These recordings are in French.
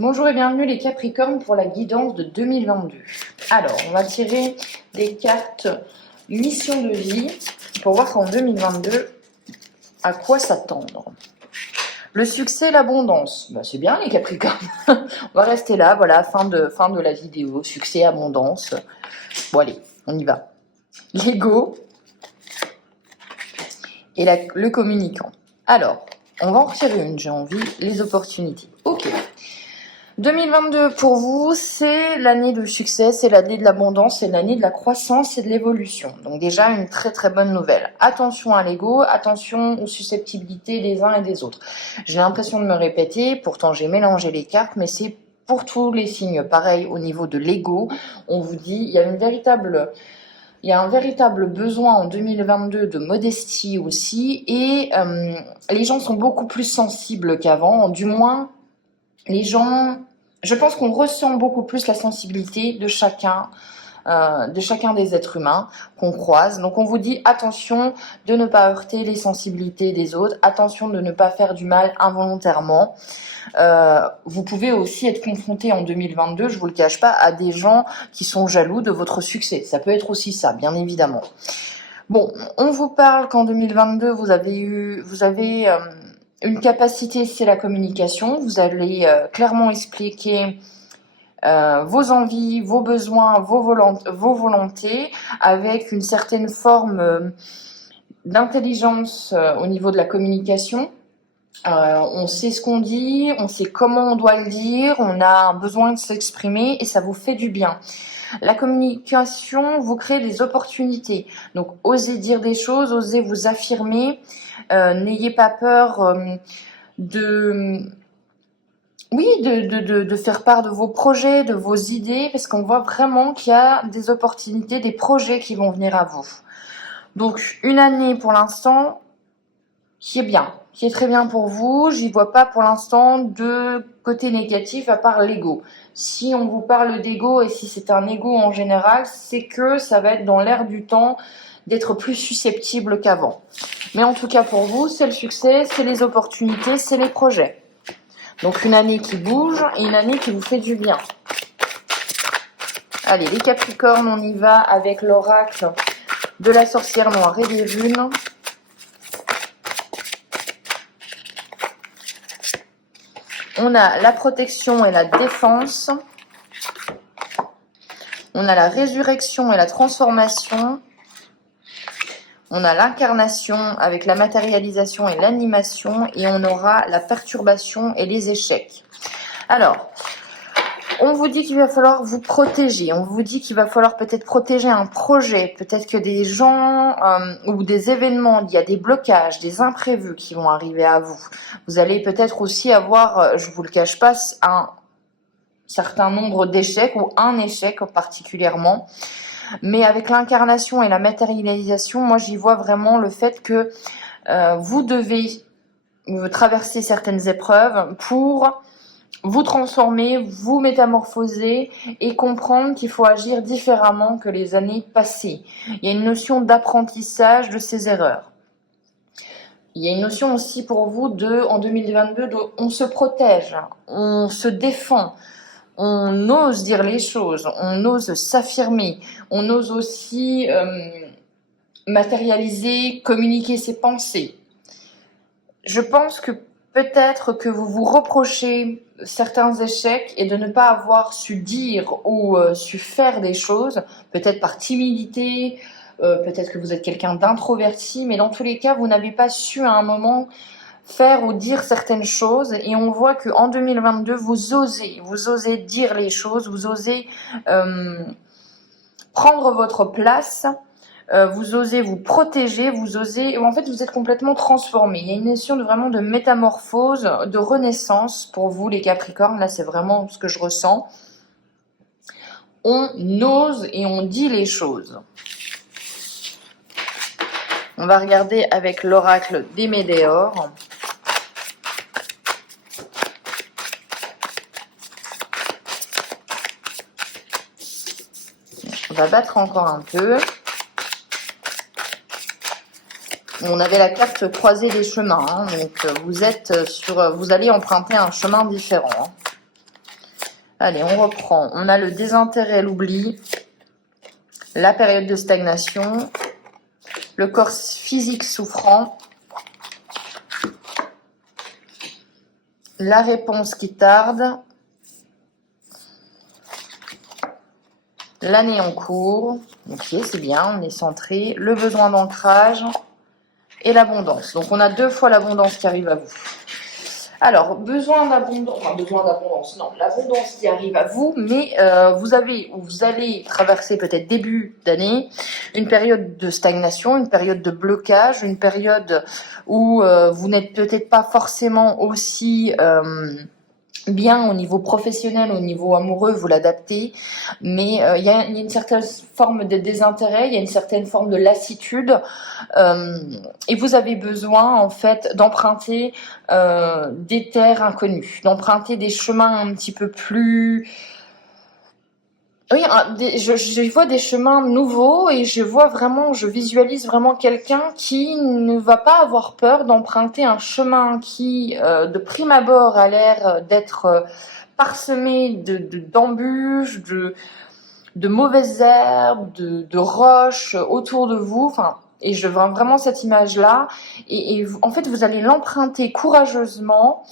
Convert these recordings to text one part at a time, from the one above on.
Bonjour et bienvenue les Capricornes pour la guidance de 2022. Alors, on va tirer des cartes mission de vie pour voir qu'en 2022, à quoi s'attendre. Le succès, l'abondance. C'est bien les Capricornes. On va rester là, voilà, fin de la vidéo. Succès, abondance. Bon allez, on y va. L'ego et le communicant. Alors, on va en retirer une, j'ai envie. Les opportunités. Ok. 2022 pour vous, c'est l'année du succès, c'est l'année de l'abondance, c'est l'année de la croissance et de l'évolution. Donc déjà une très très bonne nouvelle. Attention à l'ego, attention aux susceptibilités des uns et des autres. J'ai l'impression de me répéter, pourtant j'ai mélangé les cartes, mais c'est pour tous les signes. Pareil au niveau de l'ego, on vous dit il y a un véritable besoin en 2022 de modestie aussi, et les gens sont beaucoup plus sensibles qu'avant, du moins les gens, je pense qu'on ressent beaucoup plus la sensibilité de chacun des êtres humains qu'on croise. Donc on vous dit attention de ne pas heurter les sensibilités des autres, attention de ne pas faire du mal involontairement. Vous pouvez aussi être confronté en 2022, je vous le cache pas, à des gens qui sont jaloux de votre succès. Ça peut être aussi ça, bien évidemment. Bon, on vous parle qu'en 2022, vous avez une capacité, c'est la communication. Vous allez clairement expliquer vos envies, vos besoins, vos volontés, avec une certaine forme d'intelligence au niveau de la communication. On sait ce qu'on dit, on sait comment on doit le dire, on a besoin de s'exprimer et ça vous fait du bien. La communication vous crée des opportunités. Donc, osez dire des choses, osez vous affirmer. N'ayez pas peur de faire part de vos projets, de vos idées, parce qu'on voit vraiment qu'il y a des opportunités, des projets qui vont venir à vous. Donc, une année pour l'instant qui est bien, qui est très bien pour vous. J'y vois pas pour l'instant de côté négatif à part l'ego. Si on vous parle d'ego et si c'est un ego en général, c'est que ça va être dans l'air du temps d'être plus susceptible qu'avant. Mais en tout cas pour vous, c'est le succès, c'est les opportunités, c'est les projets. Donc une année qui bouge et une année qui vous fait du bien. Allez, les Capricornes, on y va avec l'oracle de la sorcière noire et des runes. On a la protection et la défense. On a la résurrection et la transformation. On a l'incarnation avec la matérialisation et l'animation. Et on aura la perturbation et les échecs. Alors, on vous dit qu'il va falloir vous protéger. On vous dit qu'il va falloir peut-être protéger un projet. Peut-être que des gens ou des événements, il y a des blocages, des imprévus qui vont arriver à vous. Vous allez peut-être aussi avoir, je vous le cache pas, un certain nombre d'échecs ou un échec particulièrement. Mais avec l'incarnation et la matérialisation, moi j'y vois vraiment le fait que vous devez traverser certaines épreuves pour vous transformer, vous métamorphoser et comprendre qu'il faut agir différemment que les années passées. Il y a une notion d'apprentissage de ces erreurs. Il y a une notion aussi pour vous en 2022, on se protège, on se défend, on ose dire les choses, on ose s'affirmer, on ose aussi matérialiser, communiquer ses pensées. Je pense que peut-être que vous vous reprochez certains échecs et de ne pas avoir su dire ou su faire des choses, peut-être par timidité, peut-être que vous êtes quelqu'un d'introverti, mais dans tous les cas, vous n'avez pas su à un moment faire ou dire certaines choses, et on voit qu'en 2022, vous osez dire les choses, vous osez prendre votre place. Vous osez vous protéger, en fait vous êtes complètement transformé. Il y a une notion vraiment de métamorphose, de renaissance pour vous les Capricornes. Là c'est vraiment ce que je ressens. On ose et on dit les choses. On va regarder avec l'oracle des Médéors. On va battre encore un peu. On avait la carte croisée des chemins, hein, donc vous allez emprunter un chemin différent. Hein. Allez, on reprend. On a le désintérêt, l'oubli, la période de stagnation, le corps physique souffrant, la réponse qui tarde, l'année en cours. Ok, c'est bien, on est centré. Le besoin d'ancrage et l'abondance. Donc, on a 2 fois l'abondance qui arrive à vous. Alors, besoin d'abondance, non, l'abondance qui arrive à vous, mais vous allez traverser peut-être début d'année une période de stagnation, une période de blocage, une période où vous n'êtes peut-être pas forcément aussi bien au niveau professionnel, au niveau amoureux, vous l'adaptez, mais il y a une certaine forme de désintérêt, il y a une certaine forme de lassitude, et vous avez besoin en fait d'emprunter des terres inconnues, d'emprunter des chemins un petit peu plus... Oui, je vois des chemins nouveaux et je visualise vraiment quelqu'un qui ne va pas avoir peur d'emprunter un chemin qui, de prime abord, a l'air d'être parsemé d'embûches, de mauvaises herbes, de roches autour de vous. Enfin, et je vois vraiment cette image-là. Et en fait, vous allez l'emprunter courageusement.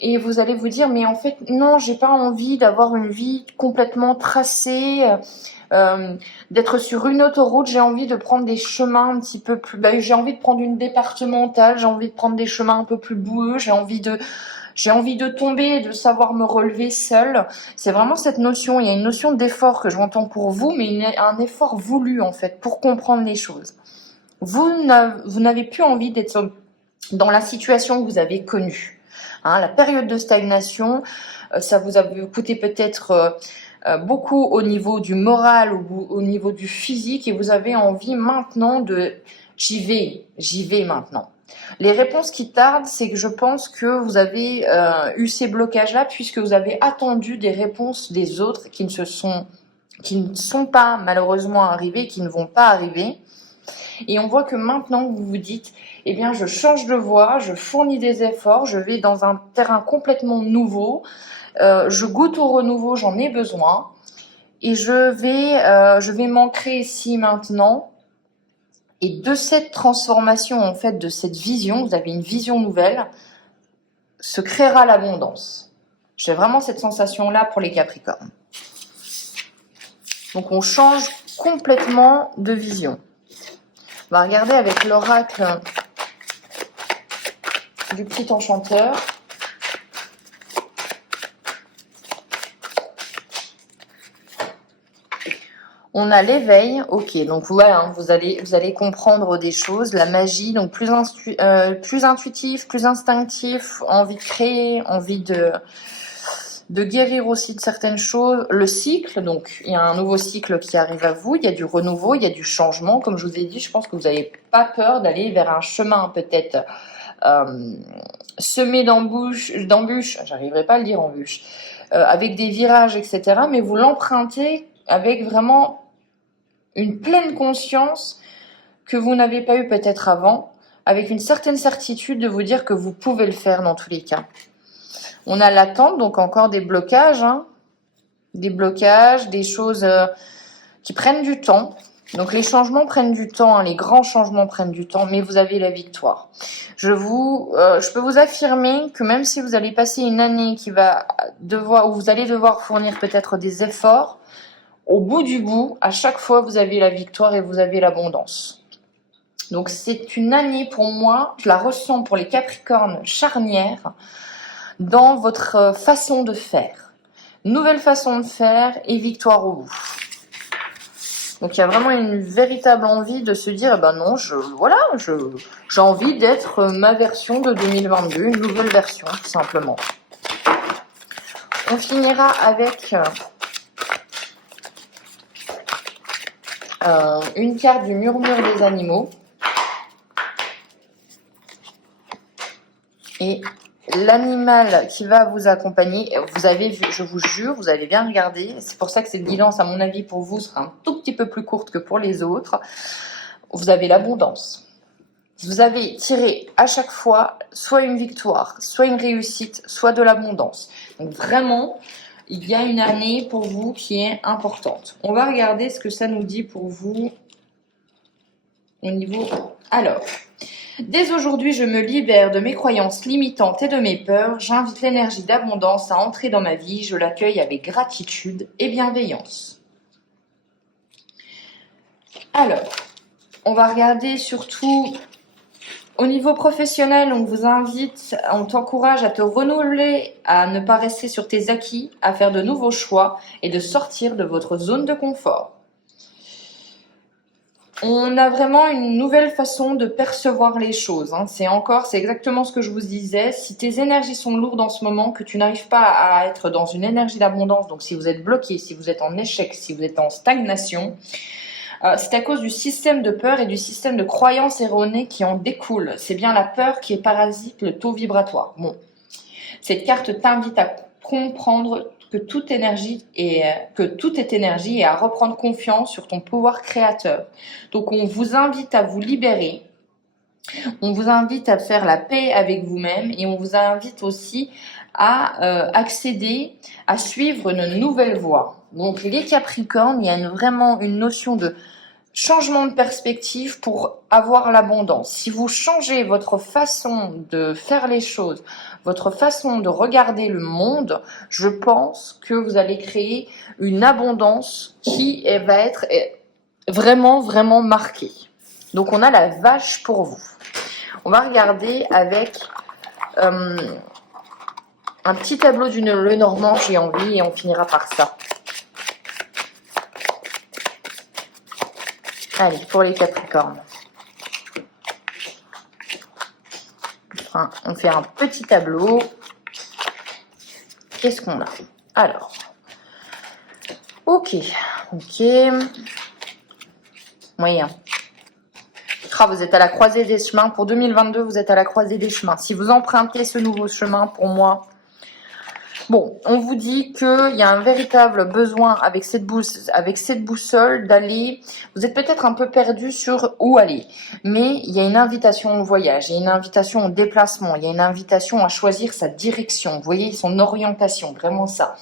Et vous allez vous dire, mais en fait, non, j'ai pas envie d'avoir une vie complètement tracée, d'être sur une autoroute. J'ai envie de prendre des chemins un petit peu plus... j'ai envie de prendre une départementale, j'ai envie de prendre des chemins un peu plus boueux, j'ai envie de tomber et de savoir me relever seule. C'est vraiment cette notion, il y a une notion d'effort que j'entends pour vous, mais un effort voulu, en fait, pour comprendre les choses. Vous n'avez plus envie d'être dans la situation que vous avez connue. La période de stagnation, ça vous a coûté peut-être beaucoup au niveau du moral ou au niveau du physique et vous avez envie maintenant de « j'y vais maintenant ». Les réponses qui tardent, c'est que je pense que vous avez eu ces blocages-là puisque vous avez attendu des réponses des autres qui ne sont pas malheureusement arrivées, qui ne vont pas arriver. Et on voit que maintenant vous vous dites, eh bien je change de voie, je fournis des efforts, je vais dans un terrain complètement nouveau, je goûte au renouveau, j'en ai besoin, et je vais m'ancrer ici maintenant. Et de cette transformation, en fait, de cette vision, vous avez une vision nouvelle, se créera l'abondance. J'ai vraiment cette sensation-là pour les Capricornes. Donc on change complètement de vision. On va regarder avec l'oracle du petit enchanteur. On a l'éveil, ok, donc voilà, vous allez comprendre des choses, la magie, donc plus intuitif, plus instinctif, envie de créer, envie de guérir aussi de certaines choses. Le cycle, donc il y a un nouveau cycle qui arrive à vous, il y a du renouveau, il y a du changement. Comme je vous ai dit, je pense que vous n'avez pas peur d'aller vers un chemin peut-être semé d'embûches, j'arriverai pas à le dire embûches, avec des virages, etc. Mais vous l'empruntez avec vraiment une pleine conscience que vous n'avez pas eu peut-être avant, avec une certaine certitude de vous dire que vous pouvez le faire dans tous les cas. On a l'attente, donc encore des blocages, des choses qui prennent du temps. Donc les changements prennent du temps, les grands changements prennent du temps, mais vous avez la victoire. Je peux vous affirmer que même si vous allez passer une année où vous allez devoir fournir peut-être des efforts, au bout du bout, à chaque fois, vous avez la victoire et vous avez l'abondance. Donc c'est une année pour moi, je la ressens pour les Capricornes charnières, dans votre façon de faire. Nouvelle façon de faire et victoire au bout. Donc il y a vraiment une véritable envie de se dire, non, j'ai envie d'être ma version de 2022, une nouvelle version, tout simplement. On finira avec une carte du murmure des animaux. Et l'animal qui va vous accompagner, vous avez vu, je vous jure, vous avez bien regardé. C'est pour ça que cette guidance, à mon avis, pour vous, sera un tout petit peu plus courte que pour les autres. Vous avez l'abondance. Vous avez tiré à chaque fois soit une victoire, soit une réussite, soit de l'abondance. Donc vraiment, il y a une année pour vous qui est importante. On va regarder ce que ça nous dit pour vous au niveau... Alors, dès aujourd'hui, je me libère de mes croyances limitantes et de mes peurs. J'invite l'énergie d'abondance à entrer dans ma vie. Je l'accueille avec gratitude et bienveillance. Alors, on va regarder surtout au niveau professionnel. On vous invite, on t'encourage à te renouveler, à ne pas rester sur tes acquis, à faire de nouveaux choix et de sortir de votre zone de confort. On a vraiment une nouvelle façon de percevoir les choses. C'est exactement ce que je vous disais. Si tes énergies sont lourdes en ce moment, que tu n'arrives pas à être dans une énergie d'abondance, donc si vous êtes bloqué, si vous êtes en échec, si vous êtes en stagnation, c'est à cause du système de peur et du système de croyances erronées qui en découle. C'est bien la peur qui parasite le taux vibratoire. Bon, cette carte t'invite à comprendre que tout est énergie et à reprendre confiance sur ton pouvoir créateur. Donc on vous invite à vous libérer, on vous invite à faire la paix avec vous-même et on vous invite aussi à accéder, à suivre une nouvelle voie. Donc les Capricornes, il y a vraiment une notion de changement de perspective pour avoir l'abondance. Si vous changez votre façon de faire les choses, votre façon de regarder le monde, je pense que vous allez créer une abondance qui va être vraiment, vraiment marquée. Donc on a la vache pour vous. On va regarder avec un petit tableau du Lenormand, j'ai envie, et on finira par ça. Allez, pour les Capricornes. Enfin, on fait un petit tableau. Qu'est-ce qu'on a? Alors, ok. Moyen. Vous êtes à la croisée des chemins. Pour 2022, vous êtes à la croisée des chemins. Si vous empruntez ce nouveau chemin, pour moi... Bon, on vous dit qu'il y a un véritable besoin avec cette boussole d'aller... Vous êtes peut-être un peu perdu sur où aller, mais il y a une invitation au voyage, il y a une invitation au déplacement, il y a une invitation à choisir sa direction, vous voyez, son orientation, vraiment ça.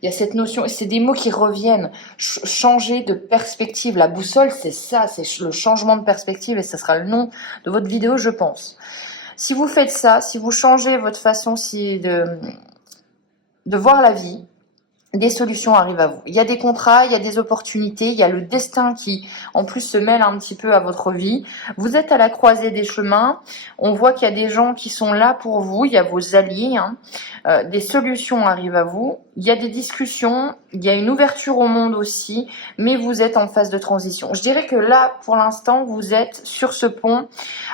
Il y a cette notion, c'est des mots qui reviennent, changer de perspective. La boussole, c'est ça, c'est le changement de perspective et ça sera le nom de votre vidéo, je pense. Si vous faites ça, si vous changez votre façon de voir la vie, des solutions arrivent à vous. Il y a des contrats, il y a des opportunités, il y a le destin qui, en plus, se mêle un petit peu à votre vie. Vous êtes à la croisée des chemins. On voit qu'il y a des gens qui sont là pour vous. Il y a vos alliés. Des solutions arrivent à vous. Il y a des discussions. Il y a une ouverture au monde aussi. Mais vous êtes en phase de transition. Je dirais que là, pour l'instant, vous êtes sur ce pont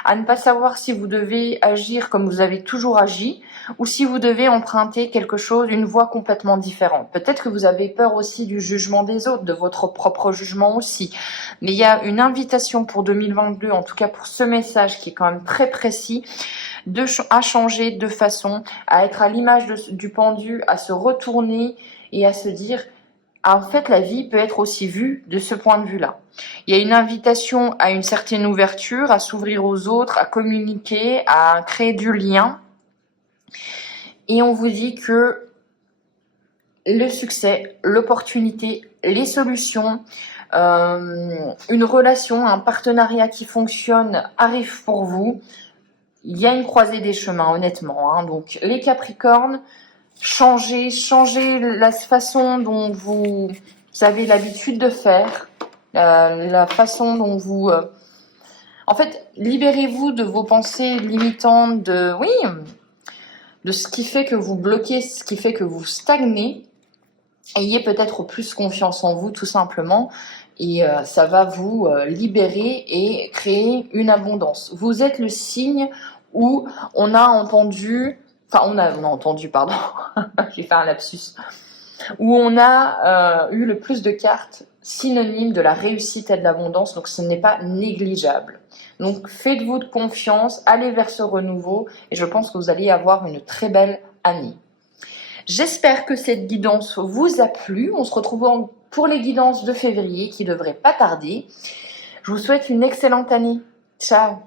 à ne pas savoir si vous devez agir comme vous avez toujours agi ou si vous devez emprunter quelque chose, une voie complètement différente. Peut-être que vous avez peur aussi du jugement des autres, de votre propre jugement aussi. Mais il y a une invitation pour 2022, en tout cas pour ce message qui est quand même très précis, à changer de façon, à être à l'image du pendu, à se retourner et à se dire, en fait, la vie peut être aussi vue de ce point de vue-là. Il y a une invitation à une certaine ouverture, à s'ouvrir aux autres, à communiquer, à créer du lien. Et on vous dit que le succès, l'opportunité, les solutions, une relation, un partenariat qui fonctionne arrive pour vous. Il y a une croisée des chemins, honnêtement. Donc, les Capricornes, changez la façon dont vous avez l'habitude de faire, la façon dont vous... En fait, libérez-vous de vos pensées limitantes, de ce qui fait que vous bloquez, ce qui fait que vous stagnez. Ayez peut-être plus confiance en vous, tout simplement, et ça va vous libérer et créer une abondance. Vous êtes le signe où on a entendu, pardon, j'ai fait un lapsus, où on a eu le plus de cartes synonymes de la réussite et de l'abondance, donc ce n'est pas négligeable. Donc faites-vous de confiance, allez vers ce renouveau et je pense que vous allez avoir une très belle année. J'espère que cette guidance vous a plu. On se retrouve pour les guidances de février qui ne devraient pas tarder. Je vous souhaite une excellente année. Ciao!